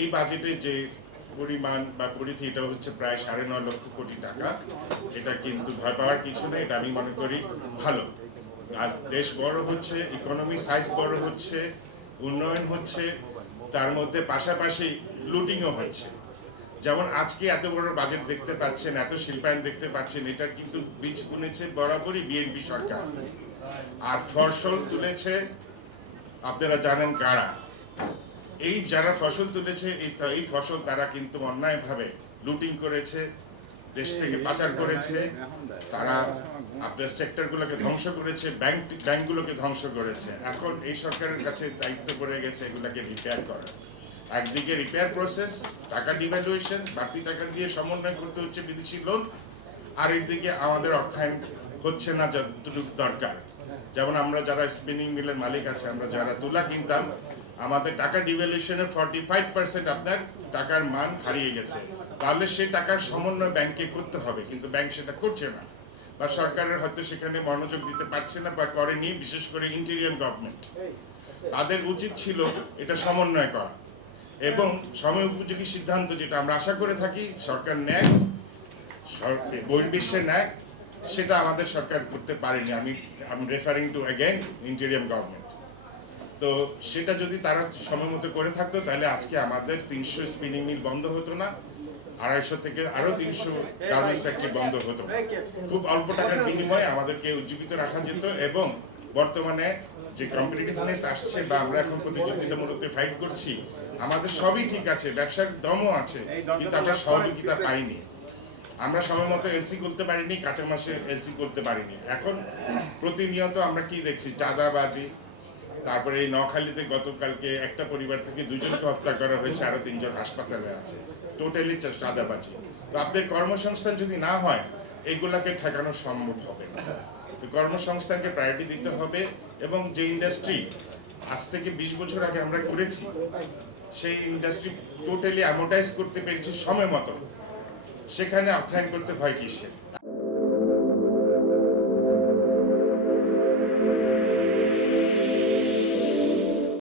এই বাজেটে যে পরিমাণ বা পরিধি, এটা হচ্ছে প্রায় 9.5 লক্ষ কোটি টাকা। এটা কিন্তু ভয় পাওয়ার কিছু নেই, এটা আমি মনে করি ভালো। আর দেশ বড় হচ্ছে, ইকোনমি সাইজ বড় হচ্ছে, উন্নয়ন হচ্ছে, তার মধ্যে পাশাপাশি লুটিংও হচ্ছে। যেমন আজকে এত বড় বাজেট দেখতে পাচ্ছেন, এত শিল্পায়ন দেখতে পাচ্ছেন, এটার কিন্তু বীজ বুনেছে বরাবরই বিএনপি সরকার। আর ফসল তুলেছে আপনারা জানেন কারা। এই যারা ফসল তুলেছে এই ফসল তারা কিন্তু অন্যায়ভাবে লুটিং করেছে, দেশ থেকে পাচার করেছে, তারা আপনার সেক্টরগুলোকে ধ্বংস করেছে, ব্যাংকগুলোকে ধ্বংস করেছে। এখন এই সরকারের কাছে দায়িত্ব পড়ে গেছে এগুলোকে রিপেয়ার করা। একদিকে রিপেয়ার প্রসেস, টাকা ডিভ্যালুয়েশন, বাড়তি টাকা দিয়ে সমন্বয় করতে হচ্ছে বিদেশি লোন, আর একদিকে আমাদের অর্থায়ন হচ্ছে না যতটুকু দরকার। যেমন আমরা যারা স্পিনিং মিলের মালিক আছে, আমরা যারা তুলা কিনতাম, আমাদের টাকা ডিভ্যালুয়েশনের 45% আপনার টাকার মান হারিয়ে গেছে। তাহলে সেই টাকার সমন্বয় ব্যাংকে করতে হবে, কিন্তু ব্যাংক সেটা করছে না, বা সরকারের হয়তো সেখানে মনোযোগ দিতে পারছে না বা করেনি। বিশেষ করে ইন্টেরিয়র গভর্নমেন্ট, তাদের উচিত ছিল এটা সমন্বয় করা এবং সময় উপযোগী সিদ্ধান্ত, যেটা আমরা আশা করে থাকি সরকার নেয়, বহির্বিশ্বে নেয়, সেটা আমাদের সরকার করতে পারেনি। আমি রেফারিং টু অ্যাগেন ইন্টেরিয়ম গভর্নমেন্ট। তো সেটা যদি তারা সময় মতো করে থাকতো, তাহলে আজকে আমাদের 300 স্পিনিং মিল বন্ধ হতো না, 250 থেকে আরো 300 গার্মেন্টস ফ্যাক্টরি বন্ধ হতো। খুব অল্প টাকার বিনিময়ে আমাদেরকে উজ্জীবিত রাখা যেত। এবং বর্তমানে যে কম্পিটিটিভনেস আসছে বা আমরা এখন প্রতিযোগিতামূলক ফাইট করছি, আমাদের সবই ঠিক আছে, ব্যবসার দমও আছে, কিন্তু আমরা সহযোগিতা পাইনি। আমরা সময় মতো এলসি করতে পারিনি, কাঁচা মাসে এলসি করতে পারিনি। এখন প্রতিনিয়ত আমরা কি দেখছি, চাঁদাবাজি। তারপরে এই নোয়াখালীতে গতকালকে একটা পরিবার থেকে 2 জনকে হত্যা করা হয়েছে, আরো 3 জন হাসপাতালে আছে। টোটালি চাঁদাবাজি। তো আপনাদের কর্মসংস্থান যদি না হয়, এগুলাকে ঠেকানো সম্ভব হবে না। তো কর্মসংস্থানকে প্রায়োরিটি দিতে হবে। এবং যে ইন্ডাস্ট্রি আজ থেকে 20 বছর আগে আমরা করেছি, সেই ইন্ডাস্ট্রি টোটালি অ্যামোটাইজ করতে পেরেছি সময় মতো, সেখানে অর্থায়ন করতে ভয় কিসের।